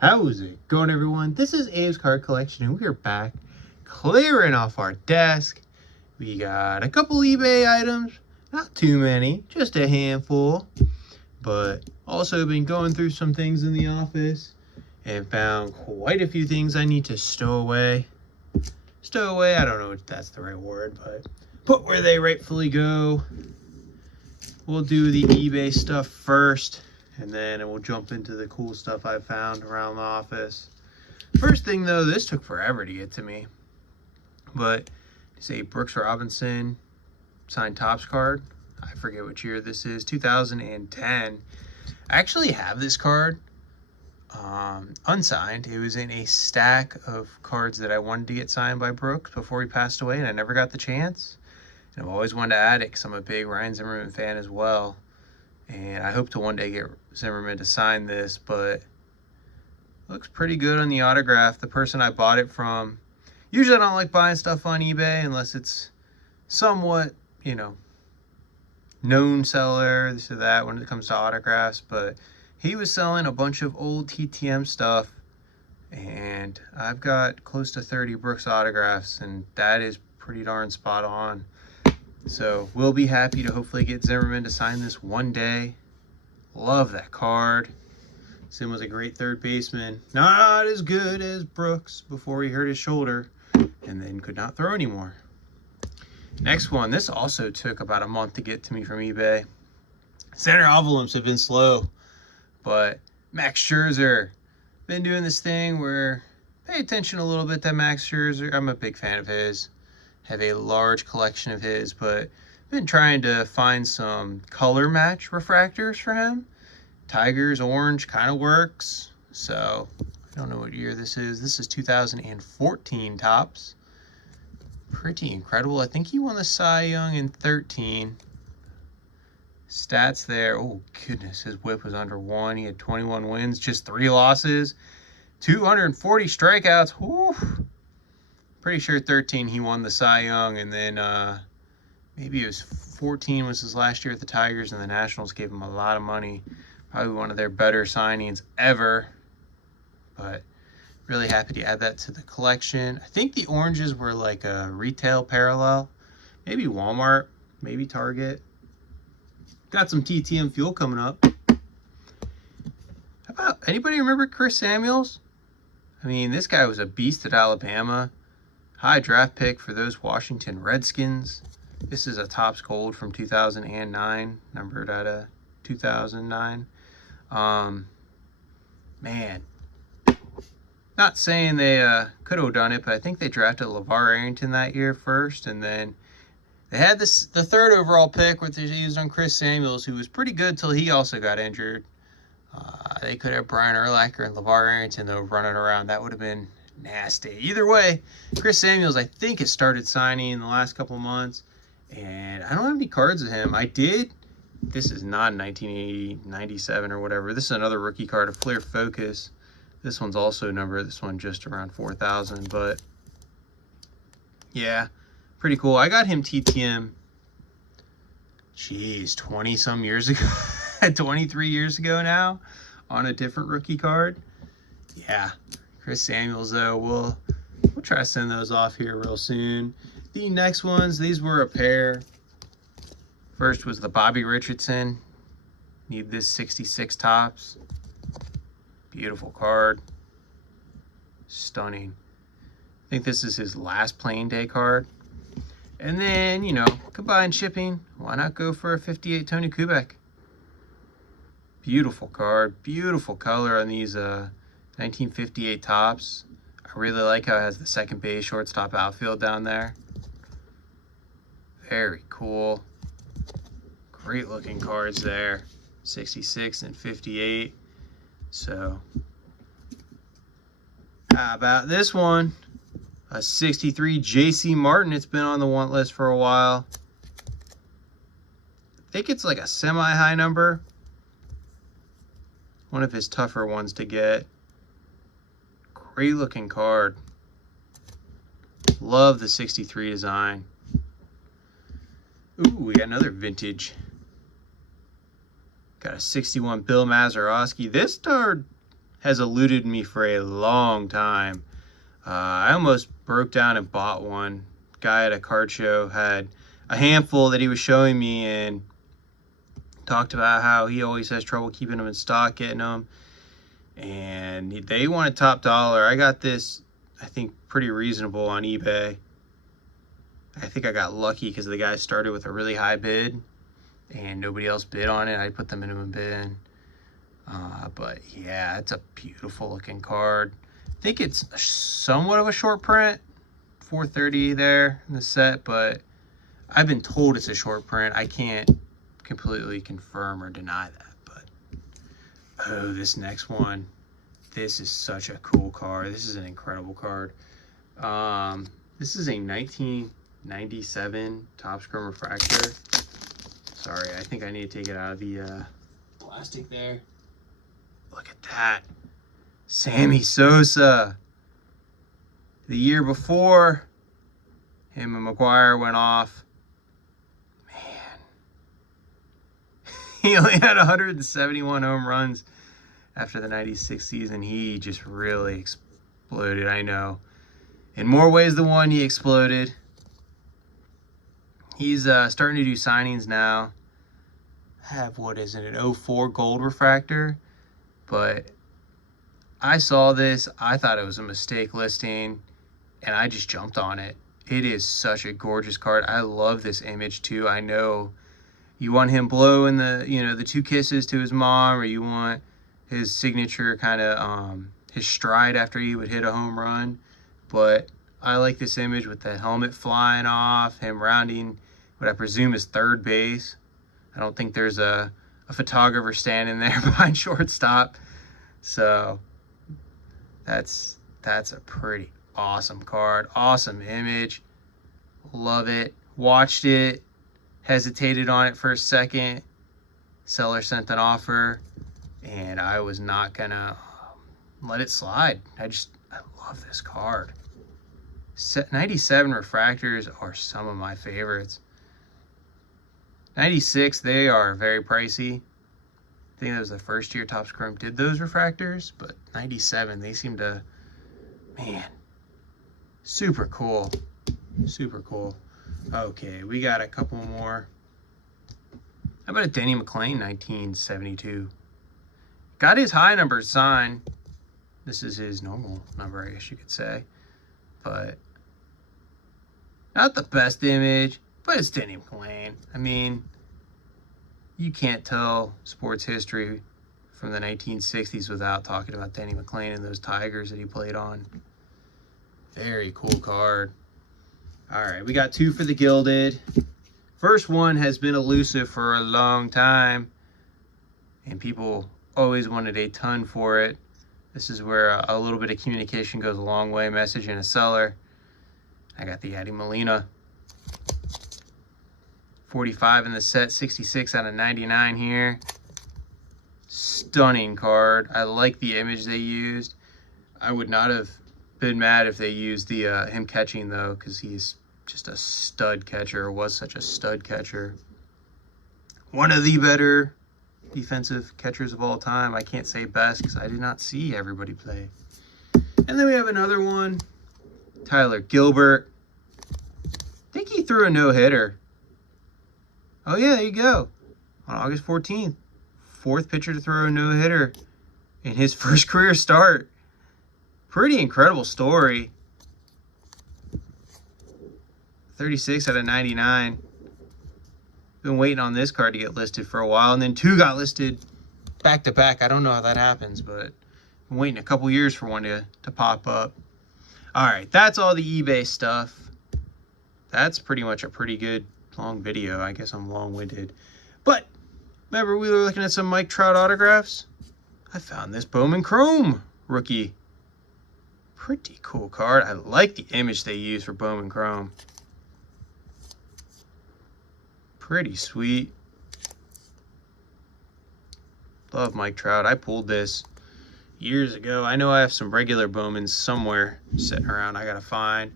How's it going, everyone? This is Abe's Card Collection, and we are back clearing off our desk. We got a couple eBay items, not too many, just a handful, but also been going through some things in the office and found quite a few things I need to stow away. Stow away, I don't know if that's the right word, but put where they rightfully go. We'll do the eBay stuff first, and then we'll jump into the cool stuff I found around the office. First thing though, this took forever to get to me, but it's a Brooks Robinson signed Topps card. I forget which year this is, 2010. I actually have this card unsigned. It was in a stack of cards that I wanted to get signed by Brooks before he passed away, and I never got the chance. And I've always wanted to add it because I'm a big Ryan Zimmerman fan as well. And I hope to one day get Zimmerman to sign this, but looks pretty good on the autograph. The person I bought it from, usually I don't like buying stuff on eBay unless it's somewhat, you know, known seller, this or that when it comes to autographs, but he was selling a bunch of old TTM stuff, and I've got close to 30 Brooks autographs, and that is pretty darn spot on. So we'll be happy to hopefully get Zimmerman to sign this one day. Love that card. Sim was a great third baseman. Not as good as Brooks before he hurt his shoulder and then could not throw anymore. Next one. This also took about a month to get to me from eBay. Center envelopes have been slow, but Max Scherzer. Been doing this thing where pay attention a little bit to Max Scherzer. I'm a big fan of his. Have a large collection of his, but been trying to find some color match refractors for him. Tigers orange kind of works. So I don't know what year this is. This is 2014 Topps. Pretty incredible. I think he won the Cy Young in 13. Stats there. Oh goodness, his whip was under 1. He had 21 wins, just 3 losses, 240 strikeouts. Whew. Pretty sure 13 he won the Cy Young, and then maybe it was 14 was his last year at the Tigers, and the Nationals gave him a lot of money. Probably one of their better signings ever, but really happy to add that to the collection. I think the oranges were like a retail parallel, maybe Walmart, maybe Target. Got some TTM fuel coming up. How about, anybody remember Chris Samuels? I mean, this guy was a beast at Alabama. High draft pick for those Washington Redskins. This is a Topps Gold from 2009, numbered at 2009. Man, not saying they could have done it, but I think they drafted LeVar Arrington that year first, and then they had the third overall pick, which they used on Chris Samuels, who was pretty good till he also got injured. They could have Brian Urlacher and LeVar Arrington, though, running around. That would have been nasty. Either way, Chris Samuels, I think, has started signing in the last couple months, and I don't have any cards of him. I did. This is not 1980, 97 or whatever. This is another rookie card, a Flair Focus. This one's also numbered. This one just around 4,000, but yeah, pretty cool. I got him TTM, geez, 20-some years ago, 23 years ago now, on a different rookie card. Yeah. Chris Samuels, though, we'll try to send those off here real soon. The next ones, these were a pair. First was the Bobby Richardson. Need this 66 Topps. Beautiful card. Stunning. I think this is his last playing day card. And then, you know, combined shipping. Why not go for a 58 Tony Kubek? Beautiful card. Beautiful color on these 1958 Topps. I really like how it has the second base, shortstop, outfield down there. Very cool. Great looking cards there. 66 and 58. So, how about this one? A 63 J.C. Martin. It's been on the want list for a while. I think it's like a semi-high number. One of his tougher ones to get. Great looking card. Love the 63 design. Ooh, we got another vintage. Got a 61 Bill Mazeroski. This card has eluded me for a long time. I almost broke down and bought one. Guy at a card show had a handful that he was showing me and talked about how he always has trouble keeping them in stock, getting them. And they wanted top dollar. I got this, I think, pretty reasonable on eBay. I think I got lucky because the guy started with a really high bid and nobody else bid on it. I put the minimum bid in. But yeah, it's a beautiful looking card. I think it's somewhat of a short print, 430 there in the set, but I've been told it's a short print. I can't completely confirm or deny that. But oh, this next one, this is such a cool card. This is an incredible card. This is a 1997 Topps Chrome refractor. Sorry, I think I need to take it out of the plastic there. Look at that. Sammy Sosa. The year before, him and McGuire went off. Man. He only had 171 home runs after the 96 season. He just really exploded, I know. In more ways than one, he exploded. He's starting to do signings now. I have, what is it, an 04 gold refractor. But I saw this. I thought it was a mistake listing, and I just jumped on it. It is such a gorgeous card. I love this image, too. I know you want him blowing the, the two kisses to his mom, or you want his signature kind of, his stride after he would hit a home run. But I like this image with the helmet flying off, him rounding what I presume is third base. I don't think there's a photographer standing there behind shortstop. So that's a pretty awesome card. Awesome image. Love it. Watched it. Hesitated on it for a second. Seller sent an offer, and I was not gonna let it slide. I love this card. 97 refractors are some of my favorites. 96, they are very pricey. I think that was the first year Topps Chrome did those refractors, but 97, they seem to, man, super cool. Super cool. Okay, we got a couple more. How about a Denny McLain, 1972? Got his high number signed. This is his normal number, I guess you could say. But not the best image, but it's Denny McLain. I mean, you can't tell sports history from the 1960s without talking about Denny McLain and those Tigers that he played on. Very cool card. All right, we got two for the Gilded. First one has been elusive for a long time, and people always wanted a ton for it. This is where a little bit of communication goes a long way, message and a seller. I got the Yadi Molina. 45 in the set, 66 out of 99 here. Stunning card. I like the image they used. I would not have been mad if they used the him catching, though, because he's just a stud catcher, was such a stud catcher. One of the better defensive catchers of all time. I can't say best because I did not see everybody play. And then we have another one. Tyler Gilbert. I think he threw a no-hitter. Oh, yeah, there you go. On August 14th. Fourth pitcher to throw a no-hitter in his first career start. Pretty incredible story. 36 out of 99. Been waiting on this card to get listed for a while, and then two got listed back to back. I don't know how that happens, but I'm waiting a couple years for one to pop up. All right, that's all the eBay stuff. That's pretty much a pretty good long video. I guess I'm long-winded. But remember, we were looking at some Mike Trout autographs. I found this Bowman Chrome rookie. Pretty cool card. I like the image they use for Bowman Chrome. Pretty sweet. Love Mike Trout. I pulled this years ago. I know I have some regular Bowmans somewhere sitting around I gotta find.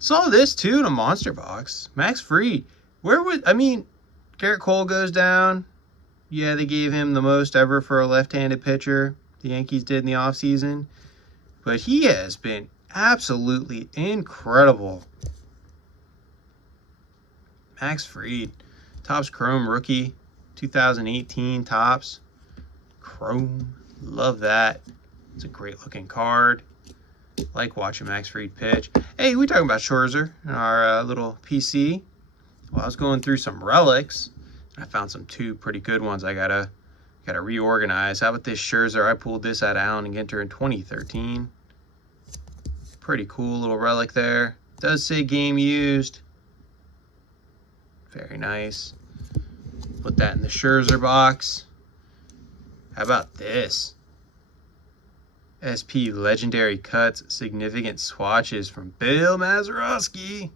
Saw this too in a monster box. Max Fried. Garrett Cole goes down. Yeah, they gave him the most ever for a left-handed pitcher. the Yankees did in the offseason. But he has been absolutely incredible. Max Fried, Topps Chrome rookie, 2018 Topps Chrome. Love that. It's a great looking card. Like watching Max Fried pitch. Hey, we talking about Scherzer in our little PC. Well, I was going through some relics. I found some two pretty good ones. I gotta reorganize. How about this Scherzer? I pulled this out of Allen and Ginter in 2013. Pretty cool little relic there. Does say game used. Very nice. Put that in the Scherzer box. How about this? SP Legendary Cuts, Significant Swatches from Bill Mazeroski.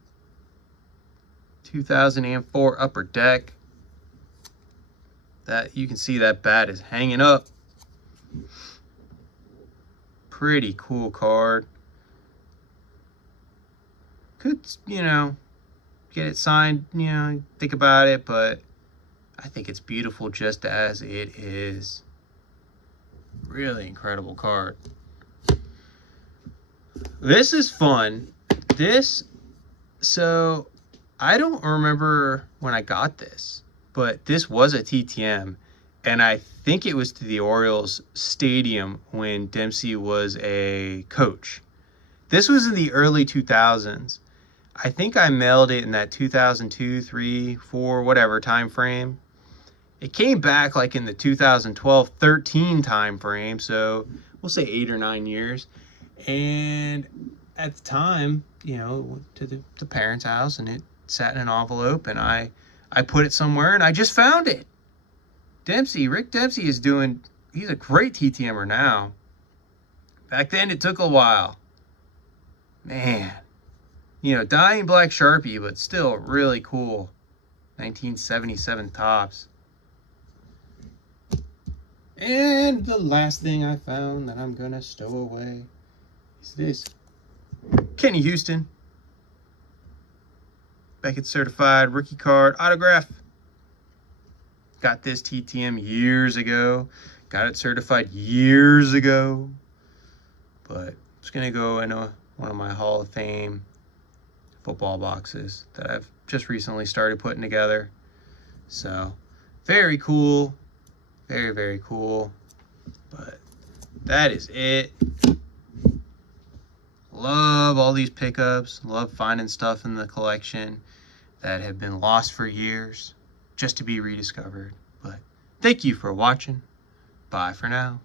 2004 Upper Deck. That you can see that bat is hanging up. Pretty cool card. Could, you know, get it signed, you know, think about it, but I think it's beautiful just as it is. Really incredible card. This is fun. So I don't remember when I got this, but this was a TTM, and I think it was to the Orioles stadium when Dempsey was a coach. This was in the early 2000s. I think I mailed it in that 2002, 3, 4, whatever time frame. It came back like in the 2012, 13 time frame, so we'll say 8 or 9 years. And at the time, you know, went to the parents' house, and it sat in an envelope, and I put it somewhere, and I just found it. Rick Dempsey is doing, he's a great TTMer now. Back then, it took a while. Man. You know, dying black Sharpie, but still really cool. 1977 Topps. And the last thing I found that I'm going to stow away is this. Kenny Houston. Beckett Certified Rookie Card Autograph. Got this TTM years ago. Got it certified years ago. But it's going to go in one of my Hall of Fame football boxes that I've just recently started putting together. So, very cool. Very, very cool. But that is it. Love all these pickups. Love finding stuff in the collection that have been lost for years just to be rediscovered. But thank you for watching. Bye for now.